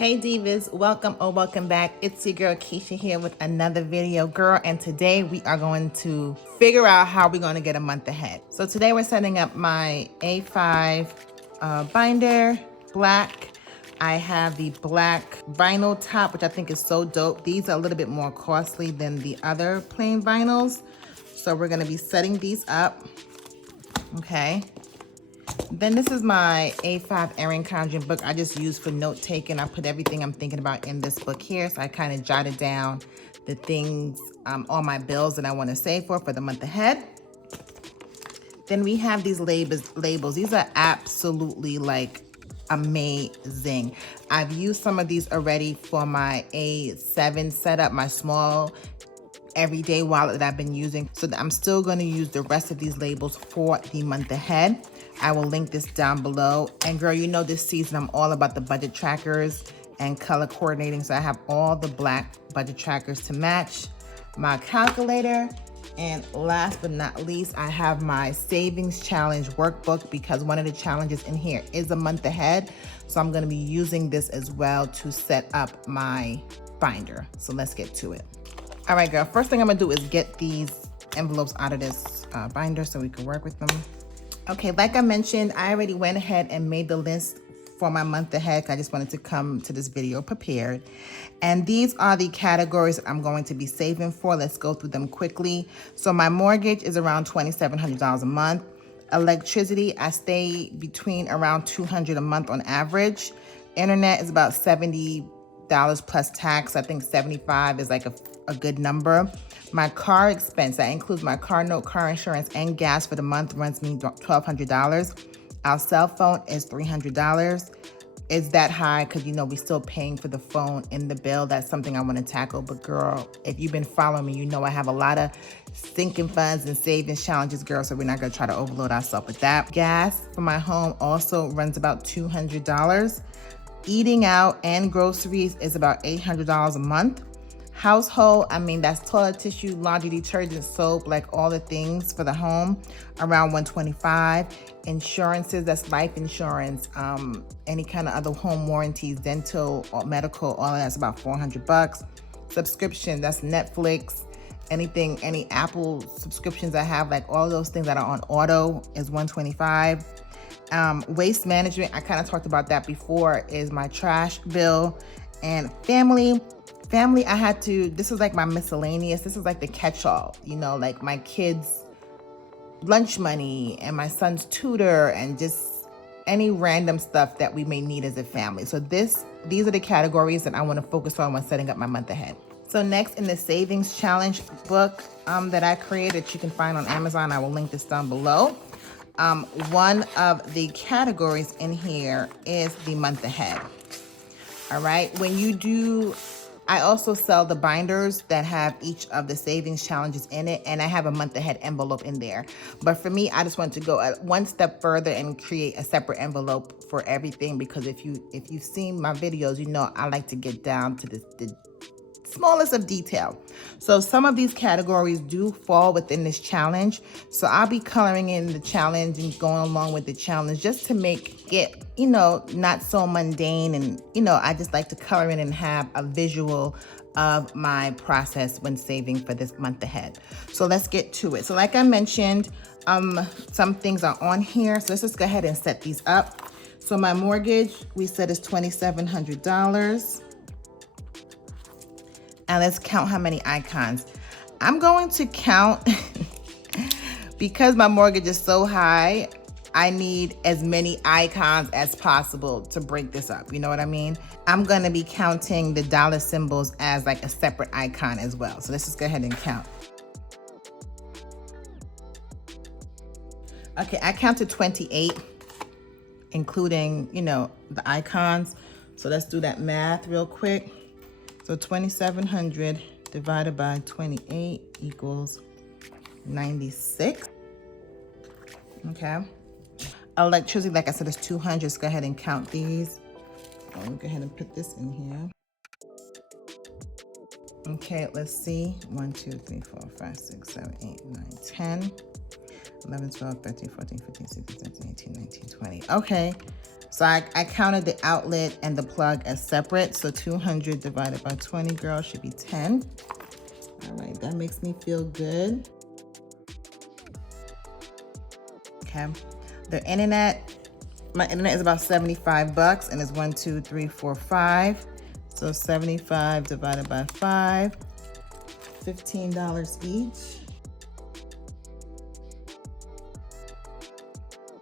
Hey divas, welcome or welcome back. It's your girl Keisha here with another video, girl, and today we are going to figure out how we're going to get a month ahead. So today we're setting up my A5 binder, black. I have the black vinyl top, which I think is so dope. These are a little bit more costly than the other plain vinyls. So we're going to be setting these up, okay? Then this is my A5 Erin Conjuring book I just use for note taking. I put everything I'm thinking about in this book here. So I kind of jotted down the things, all my bills that I want to save for the month ahead. Then we have these labels. These are absolutely like amazing. I've used some of these already for my A7 setup, my small everyday wallet that I've been using. So I'm still going to use the rest of these labels for the month ahead. I will link this down below. And girl, you know this season I'm all about the budget trackers and color coordinating. So I have all the black budget trackers to match, my calculator, and last but not least, I have my savings challenge workbook because one of the challenges in here is a month ahead. So I'm going to be using this as well to set up my binder. So let's get to it. All right, girl, first thing I'm gonna do is get these envelopes out of this binder so we can work with them. Okay, like I mentioned, I already went ahead and made the list for my month ahead. I just wanted to come to this video prepared. And these are the categories that I'm going to be saving for. Let's go through them quickly. So my mortgage is around $2,700 a month. Electricity, I stay between around $200 a month on average. Internet is about $70 plus tax. I think 75 is like a good number. My car expense, that includes my car note, car insurance, and gas for the month, runs me $1,200. Our cell phone is $300. It's that high because, you know, we're still paying for the phone in the bill. That's something I want to tackle. But girl, if you've been following me, you know I have a lot of sinking funds and savings challenges, girl, so we're not going to try to overload ourselves with that. Gas for my home also runs about $200. Eating out and groceries is about $800 a month. Household, I mean, that's toilet tissue, laundry detergent, soap, like all the things for the home, around $125. Insurances, that's life insurance, any kind of other home warranties, dental or medical, all of that's about $400. Subscription, that's Netflix, anything, any Apple subscriptions I have, like all those things that are on auto is $125. Waste management, I kind of talked about that before, is my trash bill. And family, I had to, this is like my miscellaneous, this is like the catch-all, you know, like my kids' lunch money and my son's tutor and just any random stuff that we may need as a family. So these are the categories that I want to focus on when setting up my month ahead. So next, in the savings challenge book that I created, you can find on Amazon, I will link this down below. One of the categories in here is the month ahead. All right, when you do, I also sell the binders that have each of the savings challenges in it, and I have a month ahead envelope in there. But for me, I just want to go one step further and create a separate envelope for everything, because if you've seen my videos, you know I like to get down to the smallest of detail. So some of these categories do fall within this challenge. So I'll be coloring in the challenge and going along with the challenge just to make it, you know, not so mundane. And, you know, I just like to color in and have a visual of my process when saving for this month ahead. So let's get to it. So like I mentioned, some things are on here. So let's just go ahead and set these up. So my mortgage, we said, is $2,700. And let's count how many icons. I'm going to count, because my mortgage is so high, I need as many icons as possible to break this up. You know what I mean? I'm going to be counting the dollar symbols as like a separate icon as well. So let's just go ahead and count. Okay, I counted 28, including, you know, the icons. So let's do that math real quick. So 2,700 divided by 28 equals 96. Okay. Electricity, like I said, is 200. Let's go ahead and count these. I'll go ahead and put this in here. Okay, let's see. 1, 2, 3, 4, 5, 6, 7, 8, 9, 10. 11, 12, 13, 14, 15, 16, 17, 18, 19, 20. Okay, so I counted the outlet and the plug as separate. So 200 divided by 20, girl, should be 10. All right, that makes me feel good. Okay, the internet, my internet is about 75 bucks and it's 1, 2, 3, 4, 5. So 75 divided by 5, $15 each.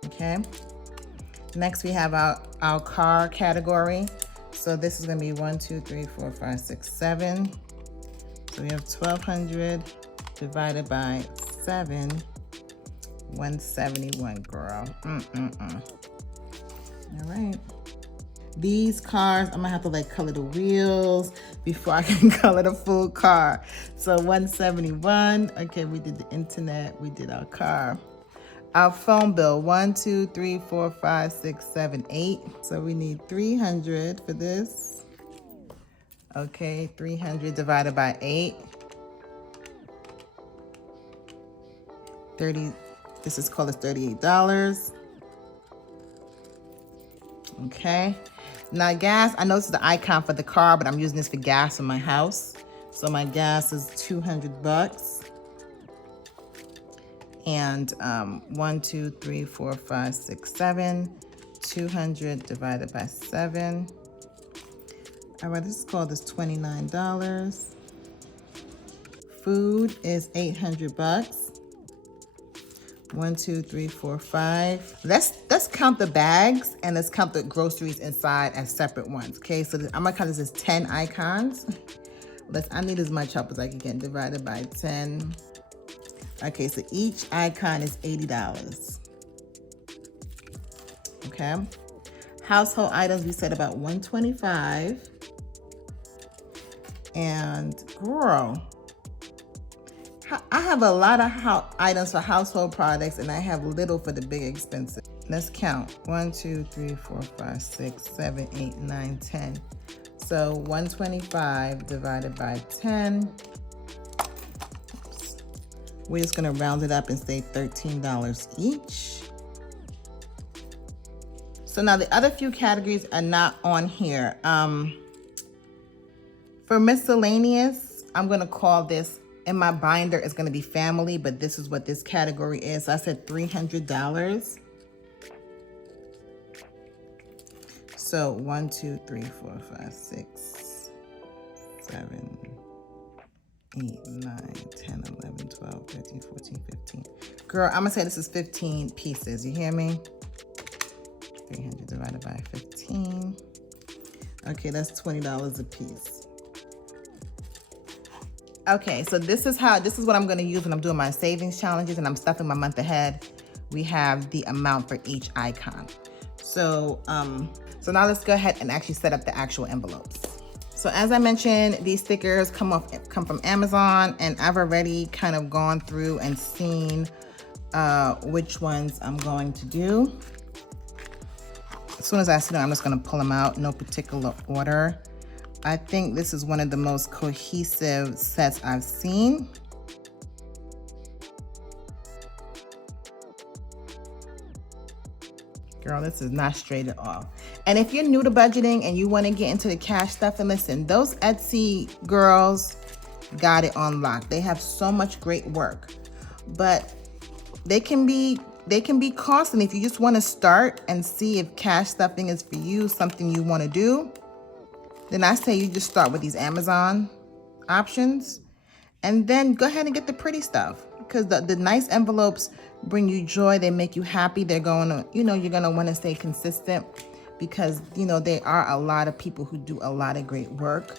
Okay. Next we have our car category. So this is gonna be 1, 2, 3, 4, 5, 6, 7. So we have 1,200 divided by 7, 171, girl. All right. These cars, I'm gonna have to like color the wheels before I can color the full car. So 171, okay, we did the internet, we did our car. Our phone bill, 1, 2, 3, 4, 5, 6, 7, 8. So we need 300 for this. Okay, 300 divided by 8. 30, this is called $38. Okay. Now gas, I know this is the icon for the car, but I'm using this for gas in my house. So my gas is 200 bucks. And 1, 2, 3, 4, 5, 6, 7. 200 divided by 7. All right, this is called this $29. Food is 800 bucks. 1, 2, 3, 4, 5. Let's count the bags and let's count the groceries inside as separate ones. Okay, so I'm gonna count this as 10 icons. I need as much help as I can get, divided by 10. Okay, so each icon is $80. Okay. Household items, we said about 125. And girl, I have a lot of items for household products and I have little for the big expensive. Let's count. 1, 2, 3, 4, 5, 6, 7, 8, 9, 10. So 125 divided by 10. Oops. We're just gonna round it up and say $13 each. So now the other few categories are not on here. For miscellaneous, I'm gonna call this, in my binder it's gonna be family, but this is what this category is. So I said $300. So 1, 2, 3, 4, 5, 6, 7, 8, 9, 10, 11, 12, 13, 14, 15. Girl, I'm gonna say this is 15 pieces, you hear me? 300 divided by 15. Okay, that's $20 a piece. Okay, so this is what I'm gonna use when I'm doing my savings challenges and I'm stuffing my month ahead. We have the amount for each icon. So, so now let's go ahead and actually set up the actual envelopes. So as I mentioned, these stickers come from Amazon, and I've already kind of gone through and seen which ones I'm going to do. As soon as I see them, I'm just gonna pull them out, no particular order. I think this is one of the most cohesive sets I've seen. Girl, this is not straight at all. And if you're new to budgeting and you want to get into the cash stuff, and listen, those Etsy girls got it on lock. They have so much great work, but they can be costly. If you just want to start and see if cash stuffing is for you, something you want to do, then I say you just start with these Amazon options and then go ahead and get the pretty stuff, because the nice envelopes bring you joy. They make you happy. They're going to, you're going to want to stay consistent, because, there are a lot of people who do a lot of great work,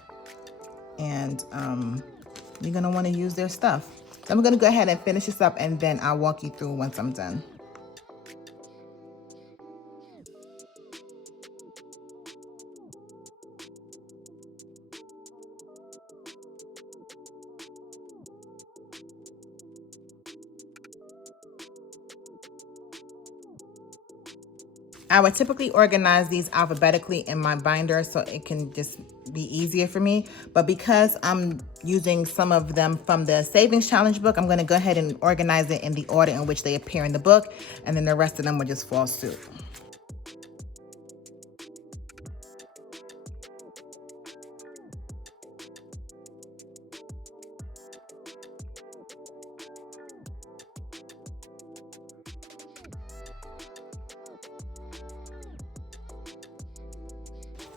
and you're going to want to use their stuff. So I'm going to go ahead and finish this up, and then I'll walk you through once I'm done. I would typically organize these alphabetically in my binder so it can just be easier for me. But because I'm using some of them from the Savings Challenge book, I'm going to go ahead and organize it in the order in which they appear in the book. And then the rest of them will just fall suit.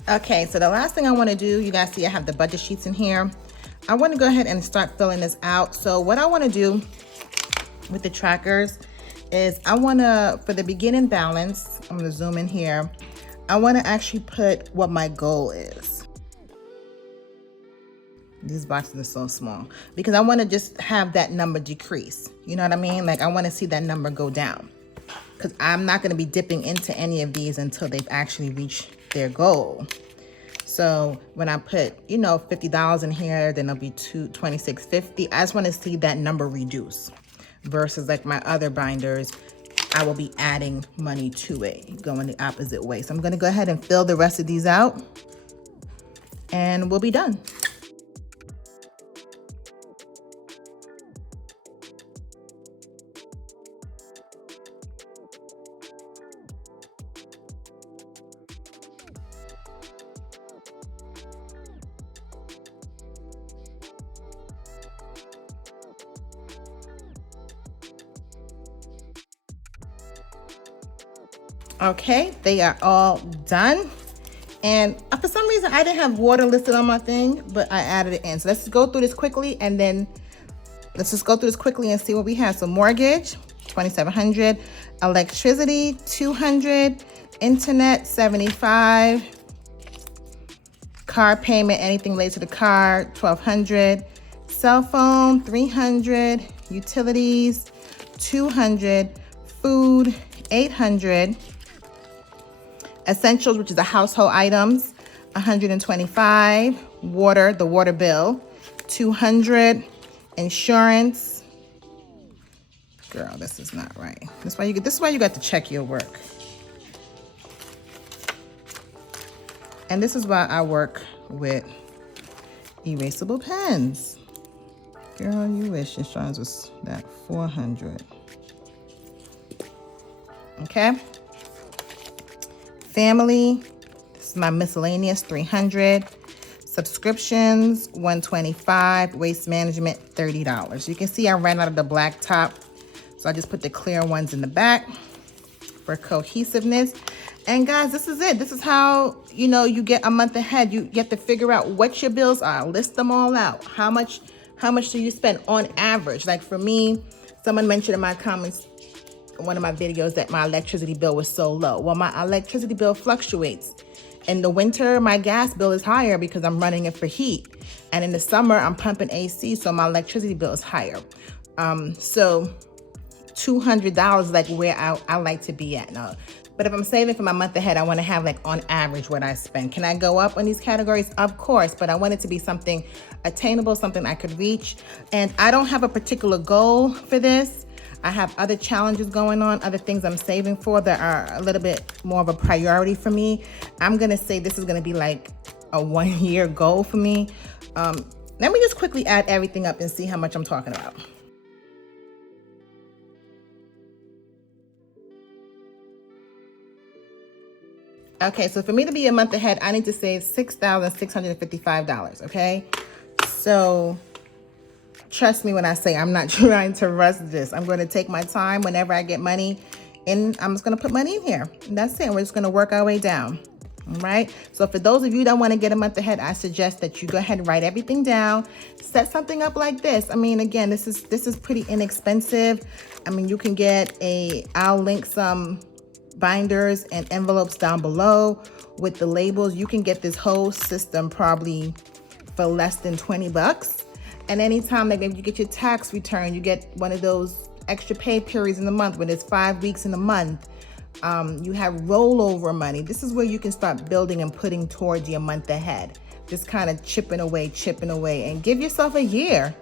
Okay, so the last thing I want to do, you guys see I have the budget sheets in here. I want to go ahead and start filling this out. So what I want to do with the trackers is I want to, for the beginning balance, I'm going to zoom in here. I want to actually put what my goal is. These boxes are so small because I want to just have that number decrease. You know what I mean? Like I want to see that number go down because I'm not going to be dipping into any of these until they've actually reached their goal. So when I put, you know, $50 in here, then it'll be $26.50. I just want to see that number reduce versus like my other binders, I will be adding money to it, going the opposite way. So I'm going to go ahead and fill the rest of these out and we'll be done. Okay, they are all done. And for some reason, I didn't have water listed on my thing, but I added it in. So let's just go through this quickly and then let's just go through this quickly and see what we have. So mortgage, $2,700, electricity, $200, internet, $75, car payment, anything related to the car, $1,200, cell phone, $300, utilities, $200, food, $800, essentials, which is the household items, $125, water, the water bill, $200, insurance. Girl, this is not right. This is why you got to check your work. And this is why I work with erasable pens. Girl, you wish insurance was that $400. Okay. Family, this is my miscellaneous, $300. Subscriptions, $125. Waste management, $30. You can see I ran out of the black top, so I just put the clear ones in the back for cohesiveness. And guys, this is it. This is how, you know, you get a month ahead. You get to figure out what your bills are, list them all out. How much do you spend on average? Like for me, someone mentioned in my comments, one of my videos, that my electricity bill was so low. Well, my electricity bill fluctuates. In the winter, my gas bill is higher because I'm running it for heat. And in the summer, I'm pumping AC, so my electricity bill is higher. So $200 is like where I like to be at now. But if I'm saving for my month ahead, I want to have like on average what I spend. Can I go up on these categories? Of course, but I want it to be something attainable, something I could reach. And I don't have a particular goal for this. I have other challenges going on, other things I'm saving for that are a little bit more of a priority for me. I'm gonna say this is gonna be like a 1 year goal for me. Let me just quickly add everything up and see how much I'm talking about. Okay, so for me to be a month ahead, I need to save $6,655, okay? So trust me when I say I'm not trying to rush this. I'm going to take my time whenever I get money, and I'm just going to put money in here. And that's it. We're just going to work our way down. All right. So for those of you that want to get a month ahead, I suggest that you go ahead and write everything down. Set something up like this. I mean, again, this is pretty inexpensive. I mean, you can get I'll link some binders and envelopes down below with the labels. You can get this whole system probably for less than 20 bucks. And anytime, like maybe you get your tax return, you get one of those extra pay periods in the month when it's 5 weeks in a month. You have rollover money. This is where you can start building and putting towards your month ahead. Just kind of chipping away, and give yourself a year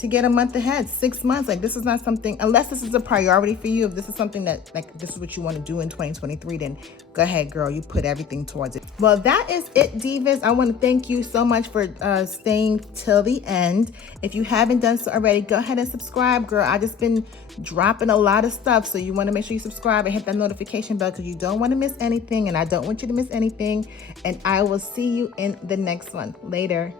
to get a month ahead, 6 months. Like, this is not something, unless this is a priority for you, if this is something that, like, this is what you want to do in 2023, then go ahead, girl, you put everything towards it. Well, that is it, divas. I want to thank you so much for staying till the end. If you haven't done so already, go ahead and subscribe, girl. I just been dropping a lot of stuff, so you want to make sure you subscribe and hit that notification bell, because you don't want to miss anything, and I don't want you to miss anything. And I will see you in the next one. Later.